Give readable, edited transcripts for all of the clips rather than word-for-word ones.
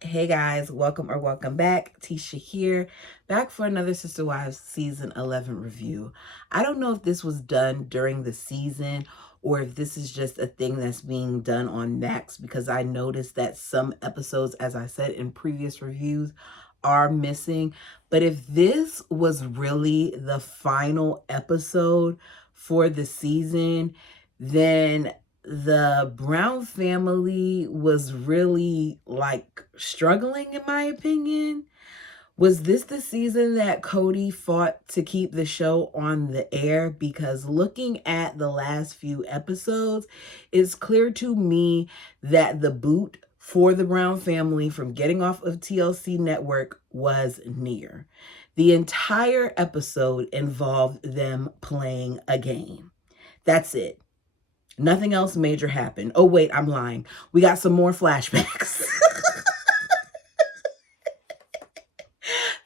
Hey guys, welcome back. Tisha here, back for another Sister Wives season 11 review. I don't know if this was done during the season or if this is just a thing that's being done on Max, because I noticed that some episodes, as I said in previous reviews, are missing. But if this was really the final episode for the season, then the Brown family was really like struggling, in my opinion. Was this the season that Cody fought to keep the show on the air? Because looking at the last few episodes, it's clear to me that the boot for the Brown family from getting off of TLC network was near. The entire episode involved them playing a game. That's it. Nothing else major happened. Oh, wait, I'm lying. We got some more flashbacks.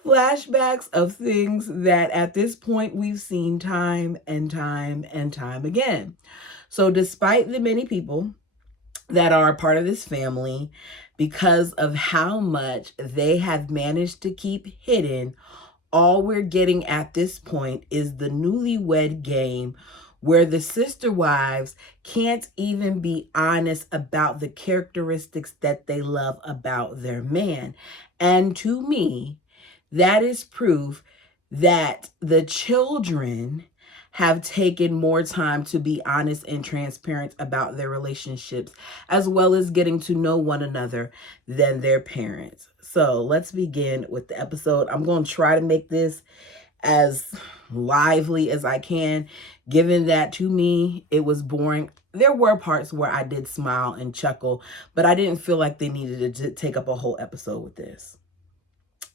Flashbacks of things that at this point we've seen time and time and time again. So, despite the many people that are a part of this family, because of how much they have managed to keep hidden, all we're getting at this point is the newlywed game, where the sister wives can't even be honest about the characteristics that they love about their man. And to me, that is proof that the children have taken more time to be honest and transparent about their relationships, as well as getting to know one another, than their parents. So let's begin with the episode. I'm going to try to make this as lively as I can, given that to me it was boring. There were parts where I did smile and chuckle, but I didn't feel like they needed to take up a whole episode with this.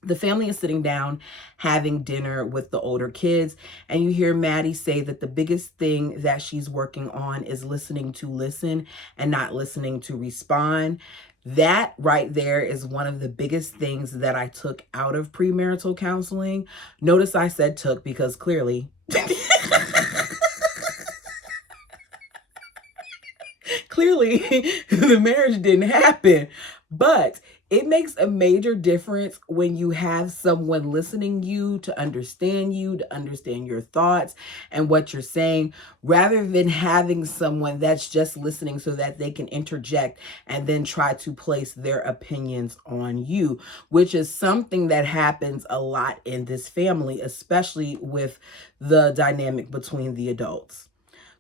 The family is sitting down having dinner with the older kids, and you hear Maddie say that the biggest thing that she's working on is listening to listen and not listening to respond. That right there is one of the biggest things that I took out of premarital counseling. Notice I said took, because clearly clearly the marriage didn't happen. But it makes a major difference when you have someone listening you, to understand your thoughts and what you're saying, rather than having someone that's just listening so that they can interject and then try to place their opinions on you, which is something that happens a lot in this family, especially with the dynamic between the adults.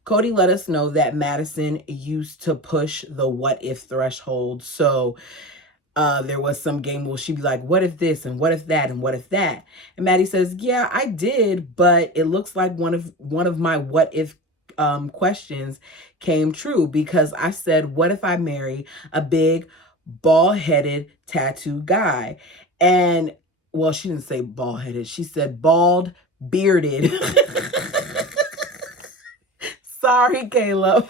Cody let us know that Madison used to push the what if threshold. So there was some game where she'd be like, what if this and what if that and what if that? And Maddie says, yeah, I did, but it looks like one of my what if questions came true, because I said, what if I marry a big bald-headed tattoo guy? And well, she didn't say bald-headed. She said bald bearded. Sorry, Caleb.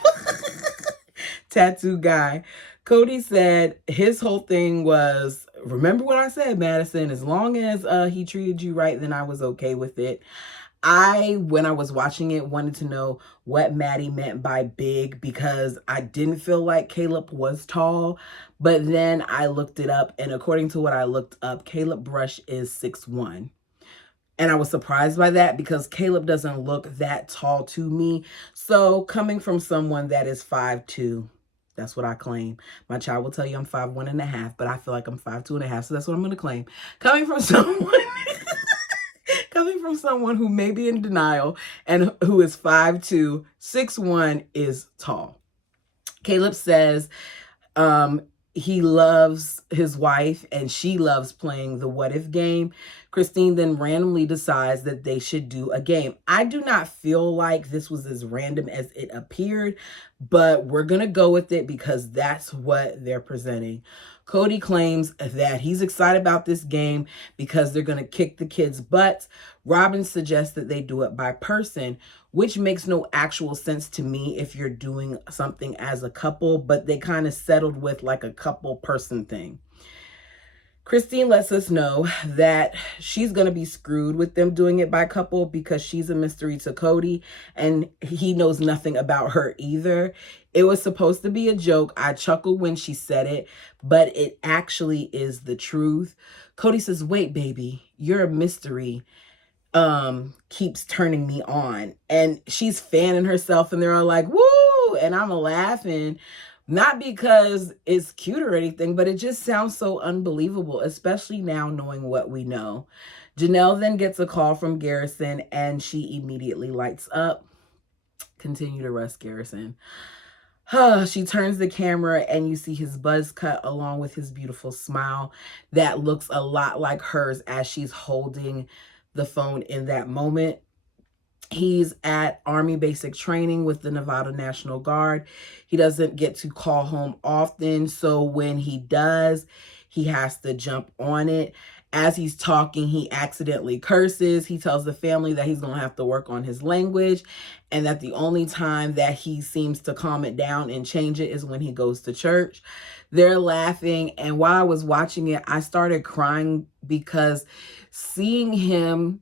Tattoo guy. Cody said his whole thing was, remember what I said, Madison, as long as he treated you right, then I was okay with it. When I was watching it, wanted to know what Maddie meant by big, because I didn't feel like Caleb was tall. But then I looked it up, and according to what I looked up, Caleb Brush is 6'1". And I was surprised by that, because Caleb doesn't look that tall to me. So coming from someone that is 5'2", that's what I claim. My child will tell you I'm 5'1.5", but I feel like I'm 5'2.5", so that's what I'm going to claim. Coming from someone, coming from someone who may be in denial and who is 5'2", 6'1" is tall. Caleb says he loves his wife and she loves playing the what if game. Christine then randomly decides that they should do a game. I do not feel like this was as random as it appeared, but we're going to go with it because that's what they're presenting. Cody claims that he's excited about this game because they're going to kick the kids' butts. Robin suggests that they do it by person, which makes no actual sense to me if you're doing something as a couple, but they kind of settled with like a couple person thing. Christine lets us know that she's going to be screwed with them doing it by couple because she's a mystery to Cody and he knows nothing about her either. It was supposed to be a joke. I chuckled when she said it, but it actually is the truth. Cody says, "Wait, baby, you're a mystery. Keeps turning me on." And she's fanning herself and they're all like, "Woo!" And I'm laughing. Not because it's cute or anything, but it just sounds so unbelievable, especially now knowing what we know. Janelle then gets a call from Garrison and she immediately lights up. Continue to rest, Garrison. She turns the camera and you see his buzz cut along with his beautiful smile that looks a lot like hers as she's holding the phone in that moment. He's at Army basic training with the Nevada National Guard. He doesn't get to call home often, so when he does, he has to jump on it. As he's talking, he accidentally curses. He tells the family that he's going to have to work on his language and that the only time that he seems to calm it down and change it is when he goes to church. They're laughing, and while I was watching it, I started crying because seeing him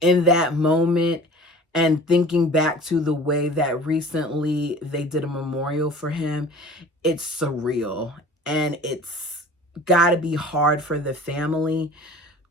in that moment and thinking back to the way that recently they did a memorial for him, it's surreal. And it's got to be hard for the family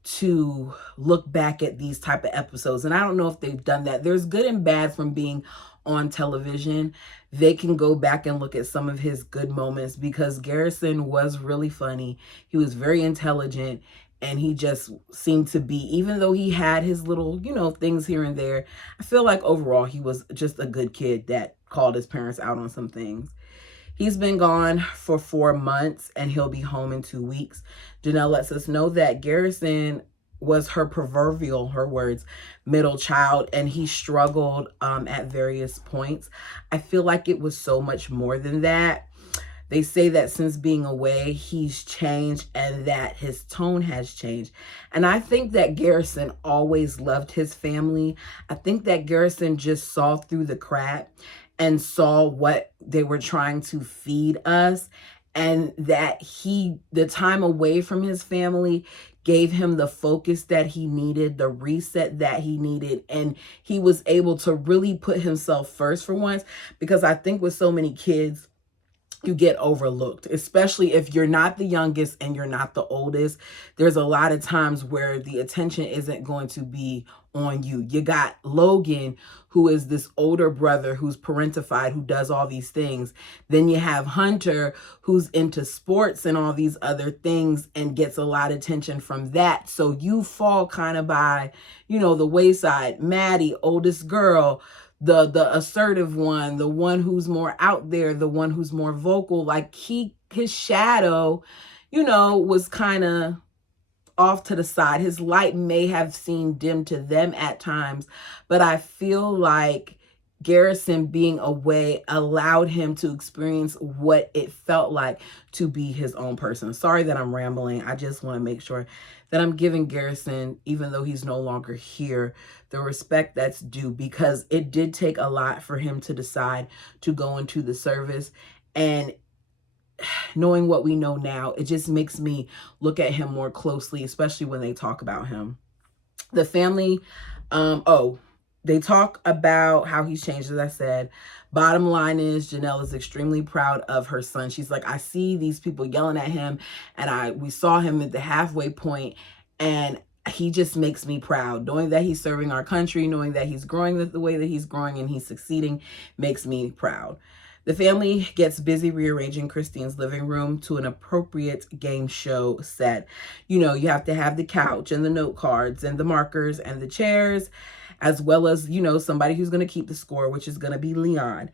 to look back at these type of episodes. And I don't know if they've done that. There's good and bad from being on television. They can go back and look at some of his good moments because Garrison was really funny. He was very intelligent. And he just seemed to be, even though he had his little, things here and there, I feel like overall he was just a good kid that called his parents out on some things. He's been gone for 4 months and he'll be home in 2 weeks. Janelle lets us know that Garrison was her proverbial, her words, middle child, and he struggled at various points. I feel like it was so much more than that. They say that since being away, he's changed and that his tone has changed. And I think that Garrison always loved his family. I think that Garrison just saw through the crap and saw what they were trying to feed us, and that the time away from his family gave him the focus that he needed, the reset that he needed, and he was able to really put himself first for once, because I think with so many kids, you get overlooked, especially if you're not the youngest and you're not the oldest. There's a lot of times where the attention isn't going to be on you. You got Logan, who is this older brother who's parentified, who does all these things. Then you have Hunter, who's into sports and all these other things and gets a lot of attention from that. So you fall kind of by, the wayside. Maddie, oldest girl, the assertive one, the one who's more out there, the one who's more vocal, like his shadow, was kind of off to the side. His light may have seemed dim to them at times, but I feel like Garrison being away allowed him to experience what it felt like to be his own person. Sorry that I'm rambling. I just want to make sure that I'm giving Garrison, even though he's no longer here, the respect that's due, because it did take a lot for him to decide to go into the service. And knowing what we know now, it just makes me look at him more closely, especially when they talk about him. The family, they talk about how he's changed, as I said. Bottom line is, Janelle is extremely proud of her son. She's like, I see these people yelling at him, and we saw him at the halfway point, and he just makes me proud. Knowing that he's serving our country, knowing that he's growing the way that he's growing and he's succeeding makes me proud. The family gets busy rearranging Christine's living room to an appropriate game show set. You have to have the couch and the note cards and the markers and the chairs, as well as, somebody who's going to keep the score, which is going to be Leon.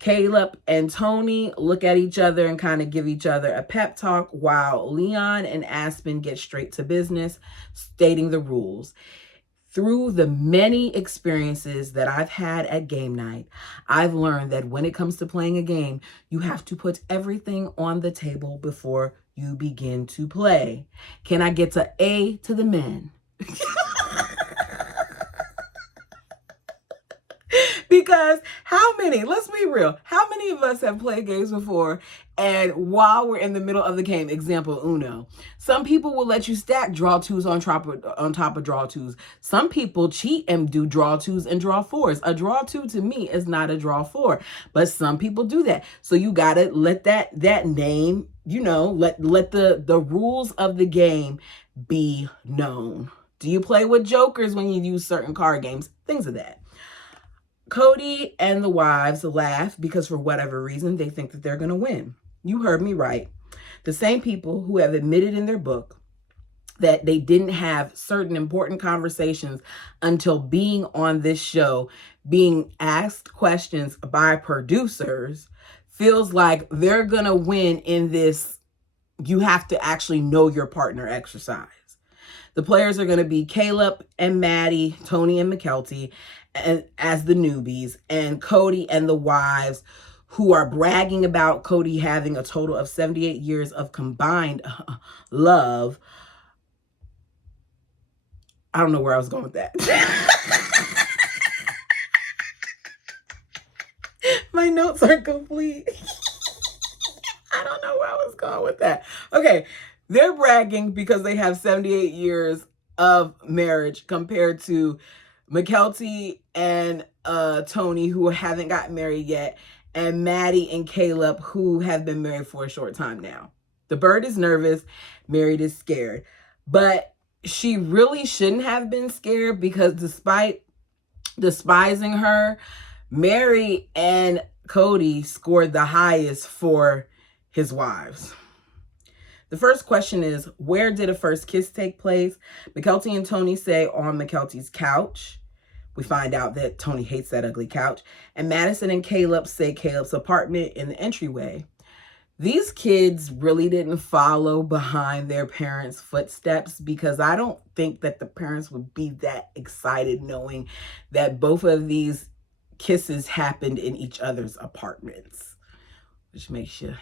Caleb and Tony look at each other and kind of give each other a pep talk, while Leon and Aspen get straight to business, stating the rules. Through the many experiences that I've had at game night, I've learned that when it comes to playing a game, you have to put everything on the table before you begin to play. Can I get to A to the men? Because how many, let's be real, how many of us have played games before and while we're in the middle of the game, example Uno, some people will let you stack draw twos on top of draw twos. Some people cheat and do draw twos and draw fours. A draw two to me is not a draw four, but some people do that. So you gotta let that name, let the rules of the game be known. Do you play with jokers when you use certain card games? Things of that. Cody and the wives laugh because for whatever reason, they think that they're going to win. You heard me right. The same people who have admitted in their book that they didn't have certain important conversations until being on this show, being asked questions by producers, feels like they're going to win in this you have to actually know your partner exercise. The players are going to be Caleb and Maddie, Tony and McKelty, and as the newbies, and Cody and the wives, who are bragging about Cody having a total of 78 years of combined love. I don't know where I was going with that. My notes aren't complete. I don't know where I was going with that. Okay, they're bragging because they have 78 years of marriage compared to McKelty and Tony, who haven't gotten married yet, and Maddie and Caleb, who have been married for a short time now. The bird is nervous, Married is scared. But she really shouldn't have been scared because despite despising her, Mary and Cody scored the highest for his wives. The first question is, where did a first kiss take place? McKelty and Tony say on McKelty's couch. We find out that Tony hates that ugly couch. And Madison and Caleb say Caleb's apartment in the entryway. These kids really didn't follow behind their parents' footsteps because I don't think that the parents would be that excited knowing that both of these kisses happened in each other's apartments, which makes you,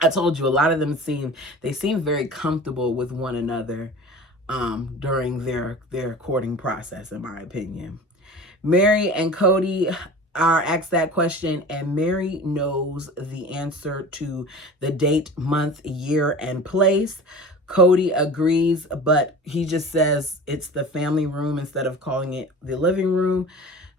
I told you a lot of them seem very comfortable with one another during their courting process, in my opinion. Mary and Cody are asked that question, and Mary knows the answer to the date, month, year, and place. Cody agrees, but he just says it's the family room instead of calling it the living room.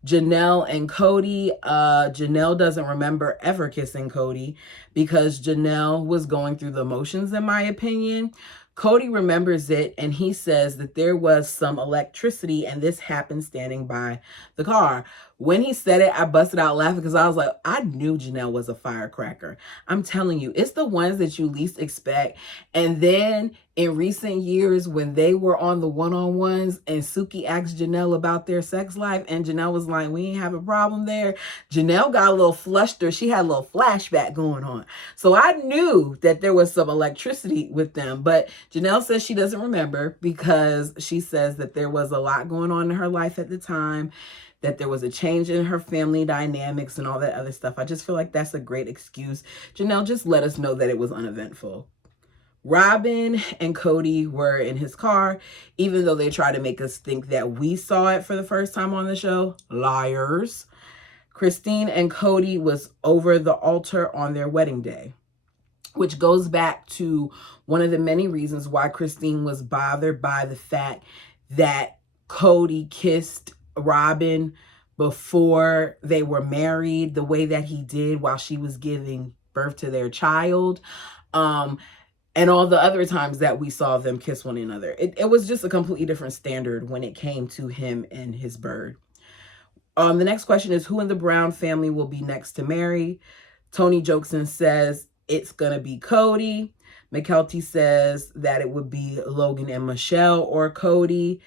Janelle and Cody, Janelle doesn't remember ever kissing Cody because Janelle was going through the motions, in my opinion. Cody remembers it, and he says that there was some electricity, and this happened standing by the car. When he said it, I busted out laughing because I was like, I knew Janelle was a firecracker. I'm telling you, it's the ones that you least expect. And then in recent years, when they were on the one-on-ones and Suki asked Janelle about their sex life, and Janelle was like, we ain't have a problem there. Janelle got a little flustered. She had a little flashback going on. So I knew that there was some electricity with them, but Janelle says she doesn't remember because she says that there was a lot going on in her life at the time, that there was a change in her family dynamics and all that other stuff. I just feel like that's a great excuse. Janelle, just let us know that it was uneventful. Robin and Cody were in his car, even though they try to make us think that we saw it for the first time on the show. Liars. Christine and Cody was over the altar on their wedding day, which goes back to one of the many reasons why Christine was bothered by the fact that Cody kissed Robin before they were married the way that he did while she was giving birth to their child. And all the other times that we saw them kiss one another. It was just a completely different standard when it came to him and his bird. The next question is, who in the Brown family will be next to Mary? Tony jokes and says it's going to be Cody. McKelty says that it would be Logan and Michelle or Cody.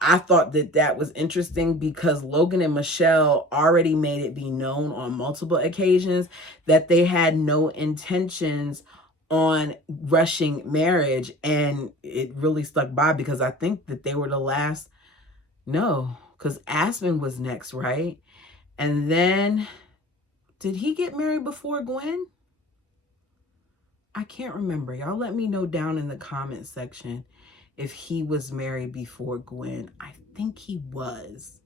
I thought that was interesting because Logan and Michelle already made it be known on multiple occasions that they had no intentions on rushing marriage, and it really stuck by because I think that they were the last. No, because Aspen was next, right? And then did he get married before Gwen? I can't remember. Y'all let me know down in the comment section if he was married before Gwen. I think he was.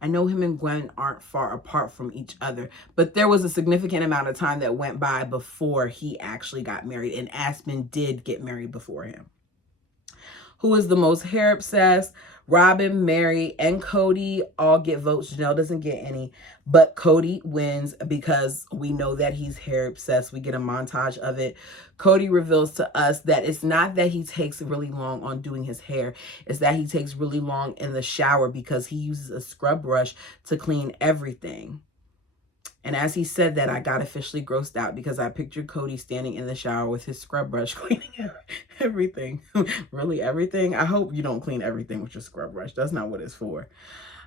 I know him and Gwen aren't far apart from each other, but there was a significant amount of time that went by before he actually got married, and Aspen did get married before him. Who is the most hair obsessed? Robin, Mary, and Cody all get votes. Janelle doesn't get any, but Cody wins because we know that he's hair obsessed. We get a montage of it. Cody reveals to us that it's not that he takes really long on doing his hair. It's that he takes really long in the shower because he uses a scrub brush to clean everything. And as he said that, I got officially grossed out because I pictured Cody standing in the shower with his scrub brush cleaning everything. Really, everything? I hope you don't clean everything with your scrub brush. That's not what it's for.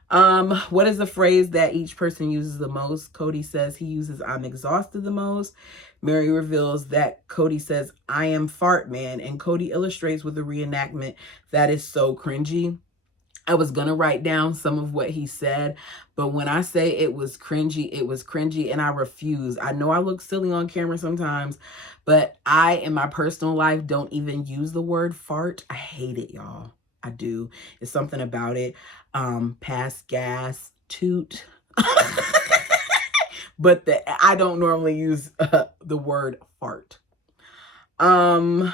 What is the phrase that each person uses the most? Cody says he uses "I'm exhausted" the most. Mary reveals that Cody says "I am fart man," and Cody illustrates with a reenactment that is so cringy. I was going to write down some of what he said, but when I say it was cringy, and I refuse. I know I look silly on camera sometimes, but I, in my personal life, don't even use the word fart. I hate it, y'all. I do. It's something about it. Pass gas, toot. But I don't normally use the word fart. I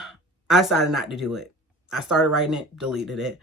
decided not to do it. I started writing it, deleted it.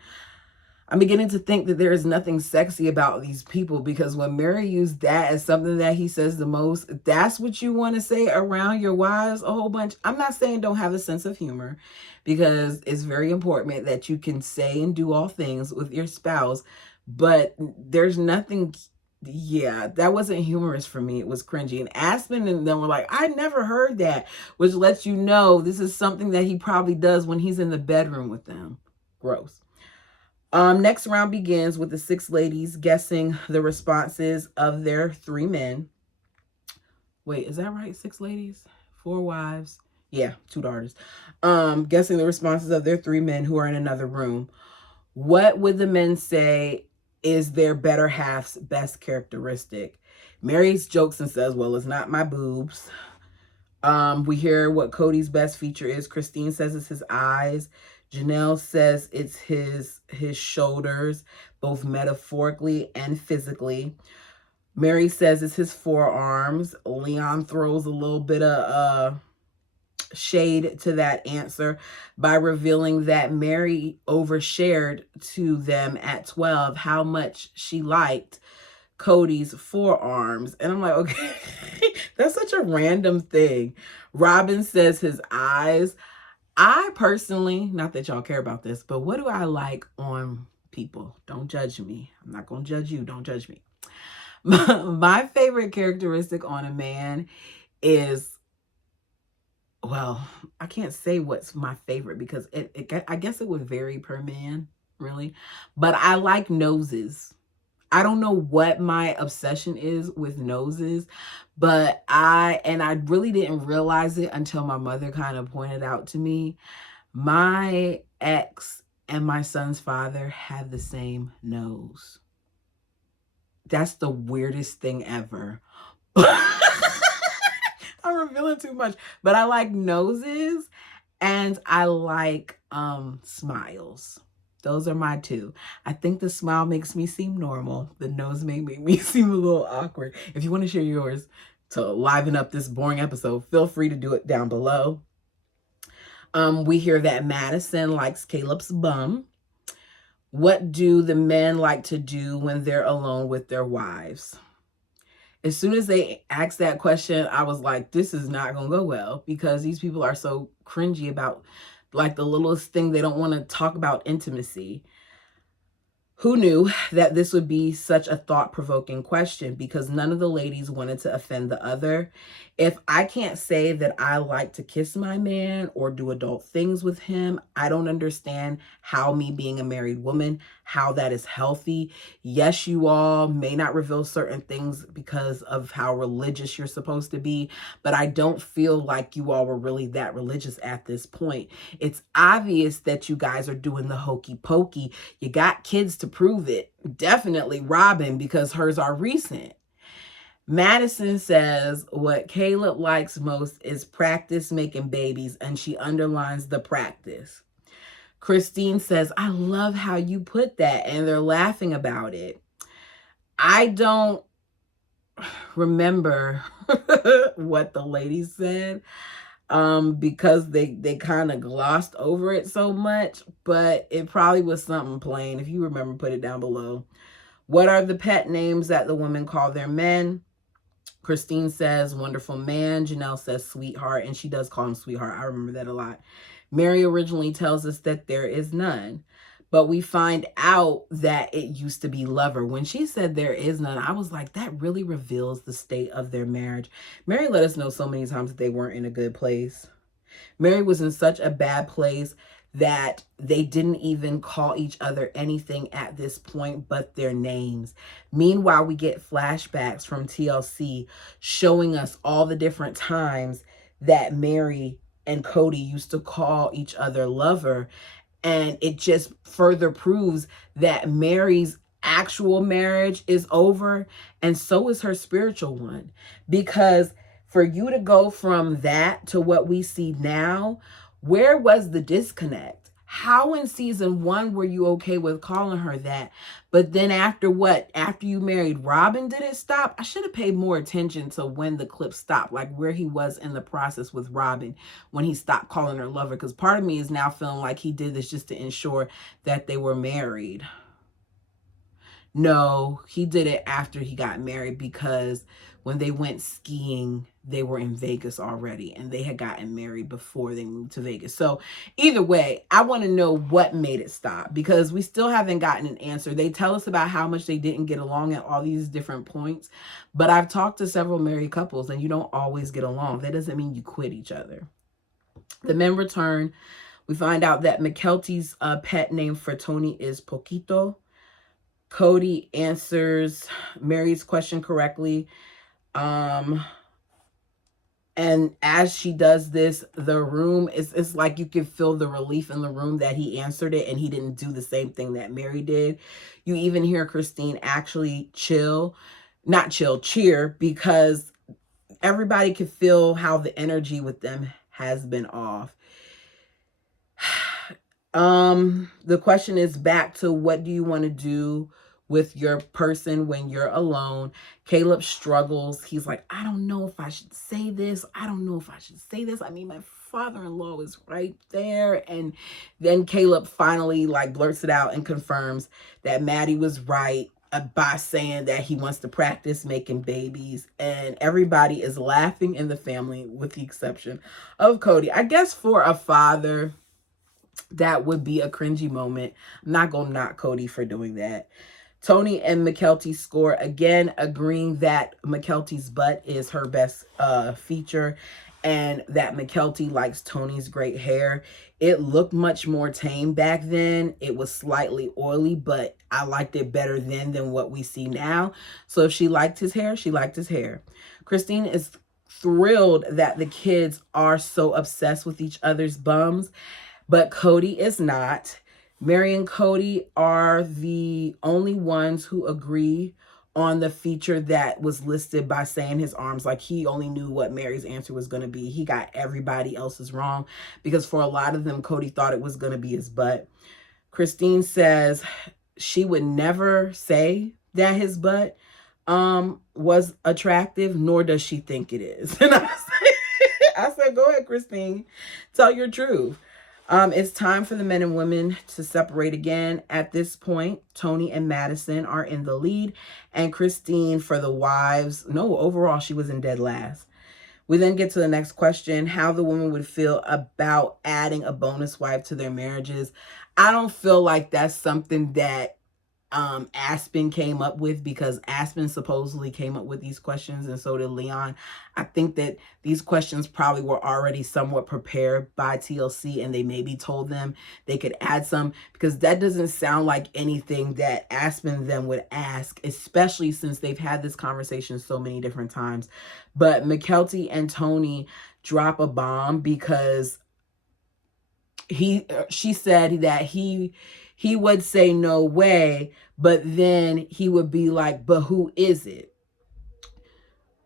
I'm beginning to think that there is nothing sexy about these people, because when Mary used that as something that he says the most, that's what you want to say around your wives a whole bunch. I'm not saying don't have a sense of humor, because it's very important that you can say and do all things with your spouse, but there's nothing, yeah, that wasn't humorous for me. It was cringy. And Aspen and them were like, I never heard that, which lets you know this is something that he probably does when he's in the bedroom with them. Gross. Next round begins with the 6 ladies guessing the responses of their 3 men. Wait, is that right? 6 ladies, 4 wives. Yeah, 2 daughters. Guessing the responses of their 3 men who are in another room. What would the men say is their better half's best characteristic? Mary jokes and says, well, it's not my boobs. We hear what Cody's best feature is. Christine says it's his eyes. Janelle says it's his shoulders, both metaphorically and physically. Mary says it's his forearms. Leon throws a little bit of shade to that answer by revealing that Mary overshared to them at 12 how much she liked Cody's forearms. And I'm like, okay, that's such a random thing. Robin says his eyes. I personally, not that y'all care about this, but what do I like on people? Don't judge me. I'm not going to judge you. Don't judge me. My favorite characteristic on a man is, well, I can't say what's my favorite because I guess it would vary per man, really. But I like noses. I don't know what my obsession is with noses, but I really didn't realize it until my mother kind of pointed out to me. My ex and my son's father have the same nose. That's the weirdest thing ever. I'm revealing too much, but I like noses and I like smiles. Those are my 2. I think the smile makes me seem normal. The nose may make me seem a little awkward. If you want to share yours to liven up this boring episode, feel free to do it down below. We hear that Madison likes Caleb's bum. What do the men like to do when they're alone with their wives? As soon as they asked that question, I was like, this is not going to go well, because these people are so cringy about like the littlest thing. They don't want to talk about intimacy. Who knew that this would be such a thought-provoking question? Because none of the ladies wanted to offend the other. If I can't say that I like to kiss my man or do adult things with him, I don't understand how, me being a married woman, how that is healthy. Yes, you all may not reveal certain things because of how religious you're supposed to be, but I don't feel like you all were really that religious at this point. It's obvious that you guys are doing the hokey pokey. You got kids to prove it. Definitely Robin, because hers are recent. Madison says what Caleb likes most is practice making babies, and she underlines the practice. Christine says, I love how you put that, and they're laughing about it. I don't remember what the lady said, because they kind of glossed over it so much, but it probably was something plain. If you remember, put it down below. What are the pet names that the women call their men? Christine says wonderful man. Janelle says sweetheart, and she does call him sweetheart. I remember that a lot. Mary originally tells us that there is none, but we find out that it used to be lover. When she said there is none, I was like, that really reveals the state of their marriage. Mary let us know so many times that they weren't in a good place. Mary was in such a bad place that they didn't even call each other anything at this point but their names. Meanwhile, we get flashbacks from TLC showing us all the different times that Mary and Cody used to call each other lover. And it just further proves that Mary's actual marriage is over, and so is her spiritual one. Because for you to go from that to what we see now, where was the disconnect? How in season 1 were you okay with calling her that? But then after what? After you married Robin, did it stop? I should have paid more attention to when the clip stopped, like where he was in the process with Robin when he stopped calling her lover. Because part of me is now feeling like he did this just to ensure that they were married. No, he did it after he got married, because when they went skiing, they were in Vegas already, and they had gotten married before they moved to Vegas. So either way, I want to know what made it stop, because we still haven't gotten an answer. They tell us about how much they didn't get along at all these different points, but I've talked to several married couples, and you don't always get along. That doesn't mean you quit each other. The men return. We find out that McKelty's pet name for Tony is Poquito. Cody answers Mary's question correctly. And as she does this, the room it's like you can feel the relief in the room that he answered it and he didn't do the same thing that Mary did. You even hear Christine actually cheer, because everybody could feel how the energy with them has been off. The question is back to, what do you want to do with your person when you're alone? Caleb struggles. He's like, I don't know if I should say this. I don't know if I should say this. I mean, my father-in-law is right there. And then Caleb finally blurts it out and confirms that Maddie was right by saying that he wants to practice making babies. And everybody is laughing in the family with the exception of Cody. I guess for a father, that would be a cringy moment. I'm not going to knock Cody for doing that. Tony and McKelty score again, agreeing that McKelty's butt is her best feature, and that McKelty likes Tony's great hair. It looked much more tame back then. It was slightly oily, but I liked it better then than what we see now. So if she liked his hair, she liked his hair. Christine is thrilled that the kids are so obsessed with each other's bums, but Cody is not. Mary and Cody are the only ones who agree on the feature that was listed by saying his arms. Like, he only knew what Mary's answer was going to be. He got everybody else's wrong, because for a lot of them, Cody thought it was going to be his butt. Christine says she would never say that his butt was attractive, nor does she think it is. And I said, go ahead, Christine, tell your truth. It's time for the men and women to separate again. At this point, Tony and Madison are in the lead, and Christine for the wives. No, overall, she was in dead last. We then get to the next question, how the woman would feel about adding a bonus wife to their marriages. I don't feel like that's something that Aspen came up with, because Aspen supposedly came up with these questions, and so did Leon. I think that these questions probably were already somewhat prepared by TLC, and they maybe told them they could add some, because that doesn't sound like anything that Aspen then would ask, especially since they've had this conversation so many different times. But McKelty and Tony drop a bomb, because she said that he would say no way, but then he would be like, but who is it?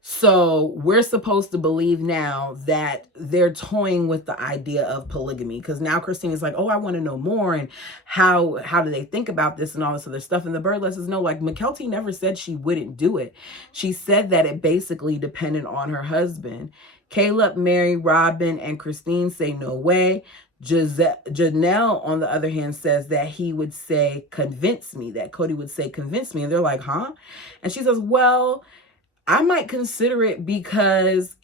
So we're supposed to believe now that they're toying with the idea of polygamy, because now Christine is like, oh, I want to know more, and how do they think about this and all this other stuff. And the bird lets us know, like, McKelty never said she wouldn't do it. She said that it basically depended on her husband. Caleb, Mary, Robin, and Christine say no way. Janelle, on the other hand, says that he would say, convince me, that Cody would say, convince me. And they're like, huh? And she says, well, I might consider it because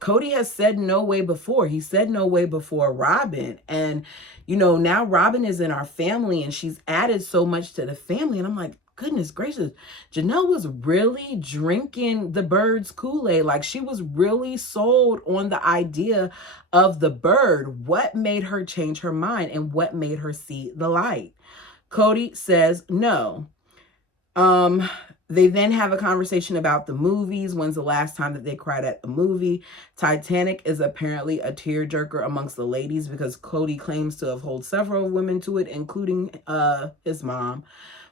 Cody has said no way before. He said no way before Robin. And, now Robin is in our family and she's added so much to the family. And I'm like, goodness gracious, Janelle was really drinking the bird's Kool-Aid. Like, she was really sold on the idea of the bird. What made her change her mind and what made her see the light? Cody says no. They then have a conversation about the movies. When's the last time that they cried at a movie? Titanic is apparently a tearjerker amongst the ladies because Cody claims to have held several women to it, including his mom.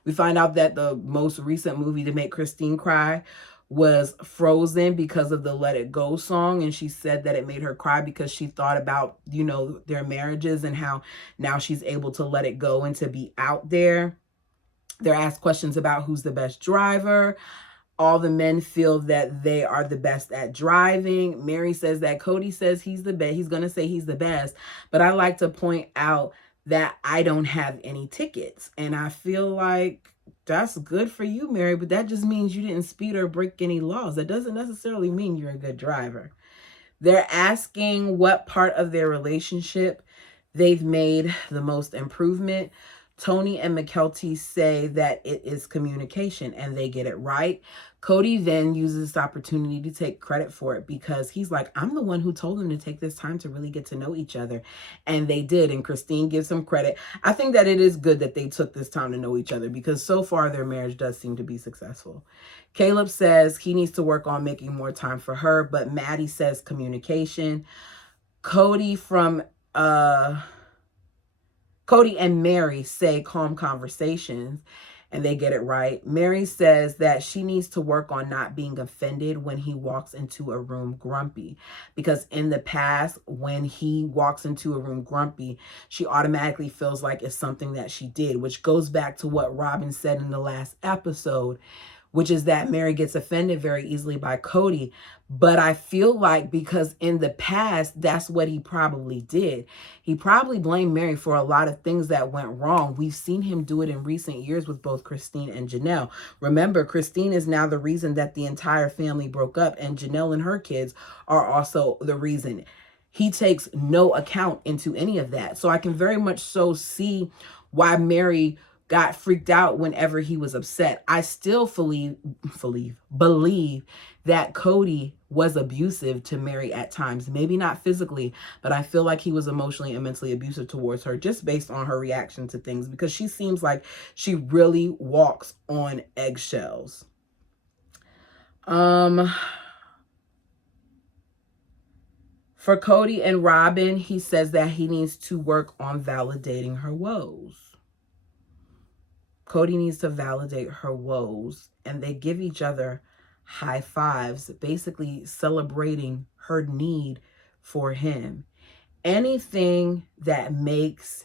We find out that the most recent movie to make Christine cry was Frozen because of the Let It Go song. And she said that it made her cry because she thought about, their marriages and how now she's able to let it go and to be out there. They're asked questions about who's the best driver. All the men feel that they are the best at driving. Mary says that Cody says he's the best. He's going to say he's the best. But I like to point out that I don't have any tickets. And I feel like that's good for you, Mary, but that just means you didn't speed or break any laws. That doesn't necessarily mean you're a good driver. They're asking what part of their relationship they've made the most improvement. Tony and McKelty say that it is communication, and they get it right. Cody then uses this opportunity to take credit for it because he's like, I'm the one who told them to take this time to really get to know each other. And they did. And Christine gives him credit. I think that it is good that they took this time to know each other because so far their marriage does seem to be successful. Caleb says he needs to work on making more time for her, but Maddie says communication. Cody and Mary say calm conversations, and they get it right. Mary says that she needs to work on not being offended when he walks into a room grumpy, because in the past, when he walks into a room grumpy, she automatically feels like it's something that she did, which goes back to what Robin said in the last episode, which is that Mary gets offended very easily by Cody. But I feel like because in the past, that's what he probably did. He probably blamed Mary for a lot of things that went wrong. We've seen him do it in recent years with both Christine and Janelle. Remember, Christine is now the reason that the entire family broke up, and Janelle and her kids are also the reason. He takes no account into any of that. So I can very much so see why Mary got freaked out whenever he was upset. I still believe that Cody was abusive to Mary at times. Maybe not physically, but I feel like he was emotionally and mentally abusive towards her just based on her reaction to things, because she seems like she really walks on eggshells. For Cody and Robin, he says that he needs to work on validating her woes. Cody needs to validate her woes, and they give each other high fives, basically celebrating her need for him. Anything that makes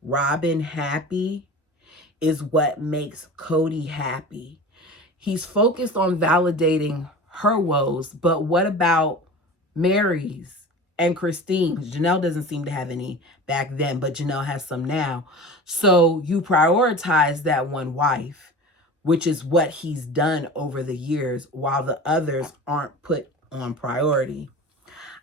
Robin happy is what makes Cody happy. He's focused on validating her woes, but what about Mary's and Christine? Janelle doesn't seem to have any back then, but Janelle has some now. So you prioritize that one wife, which is what he's done over the years, while the others aren't put on priority.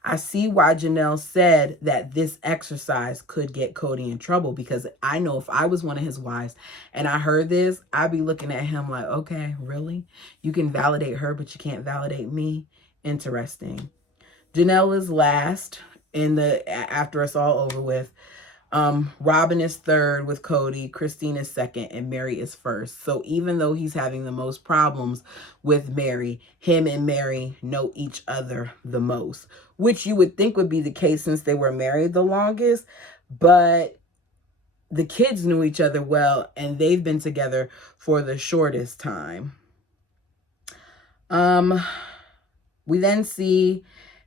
I see why Janelle said that this exercise could get Cody in trouble, because I know if I was one of his wives and I heard this, I'd be looking at him like, okay, really? You can validate her, but you can't validate me? Interesting. Janelle is last after it's all over with. Robin is third with Cody, Christine is second, and Mary is first. So even though he's having the most problems with Mary, him and Mary know each other the most, which you would think would be the case since they were married the longest, but the kids knew each other well, and they've been together for the shortest time. We then see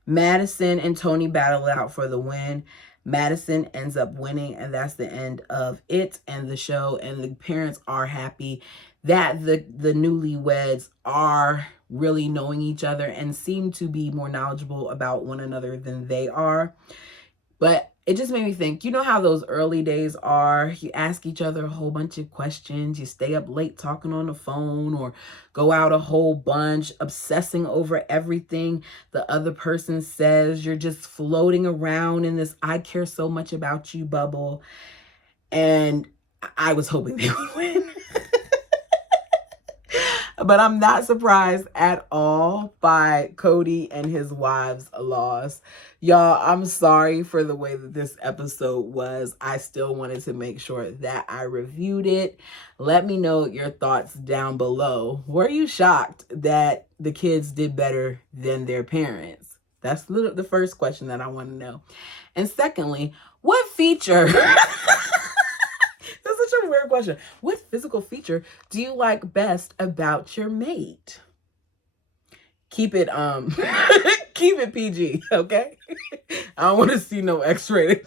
Madison and Tony battle it out for the win. Madison ends up winning, and that's the end of it and the show. And the parents are happy that the newlyweds are really knowing each other and seem to be more knowledgeable about one another than they are. But it just made me think, you know how those early days are? You ask each other a whole bunch of questions. You stay up late talking on the phone or go out a whole bunch, obsessing over everything the other person says. You're just floating around in this I care so much about you bubble. And I was hoping they would win. But I'm not surprised at all by Cody and his wives' loss. Y'all, I'm sorry for the way that this episode was. I still wanted to make sure that I reviewed it. Let me know your thoughts down below. Were you shocked that the kids did better than their parents? That's the first question that I want to know. And secondly, what feature... That's such a weird question. What physical feature do you like best about your mate? Keep it keep it PG, okay? I don't want to see no X-rated.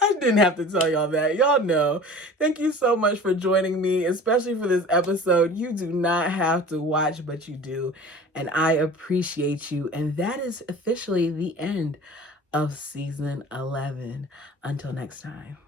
I didn't have to tell y'all that. Y'all know. Thank you so much for joining me, especially for this episode. You do not have to watch, but you do. And I appreciate you. And that is officially the end of season 11. Until next time.